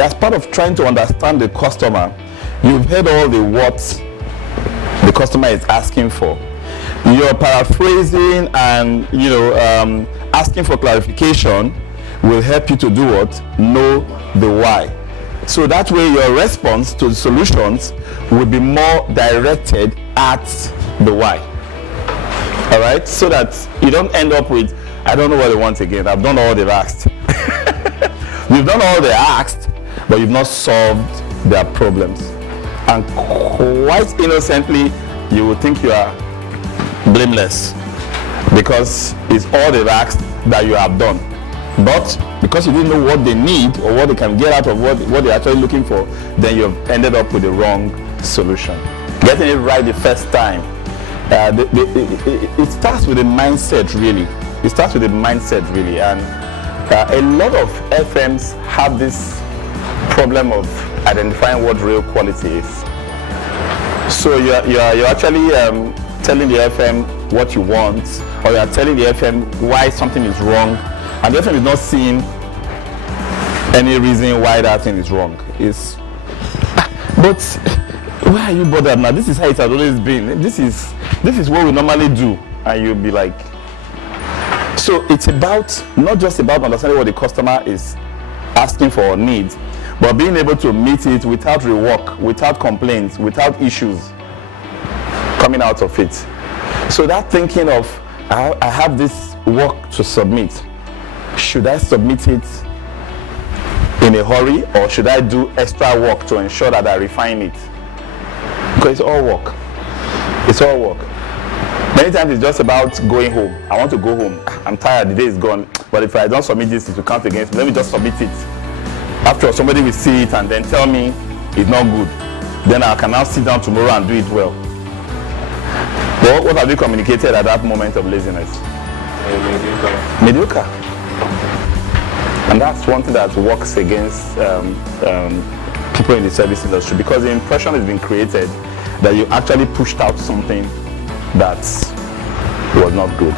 as part of trying to understand the customer, you've heard all the what the customer is asking for. You're paraphrasing and asking for clarification will help you to do what? Know the why. So that way your response to the solutions will be more directed at the why. All right, so that you don't end up with, I don't know what they want again, I've done all they've asked. You've done all they asked, but you've not solved their problems. And quite innocently, you will think you are blameless because it's all they've asked that you have done. But because you didn't know what they need or what they can get out of what they're actually looking for, then you've ended up with the wrong solution. Getting it right the first time, it starts with a mindset, really. It starts with a mindset, really. And a lot of FMs have this problem of identifying what real quality is. So you're actually telling the FM what you want, or you're telling the FM why something is wrong, and the FM is not seeing any reason why that thing is wrong. But why are you bothered now? This is how it has always been. This is what we normally do, and you'll be like. So it's about not just about understanding what the customer is asking for or needs, but being able to meet it without rework, without complaints, without issues coming out of it. So that thinking of, I have this work to submit. Should I submit it in a hurry, or should I do extra work to ensure that I refine it? Because it's all work. It's all work. Many times it's just about going home. I want to go home. I'm tired, the day is gone. But if I don't submit this, it will count against me. Let me just submit it. After all, somebody will see it and then tell me it's not good. Then I can now sit down tomorrow and do it well. But what have you communicated at that moment of laziness? Mediocre. And that's one thing that works against people in the service industry, because the impression has been created that you actually pushed out something that was not good.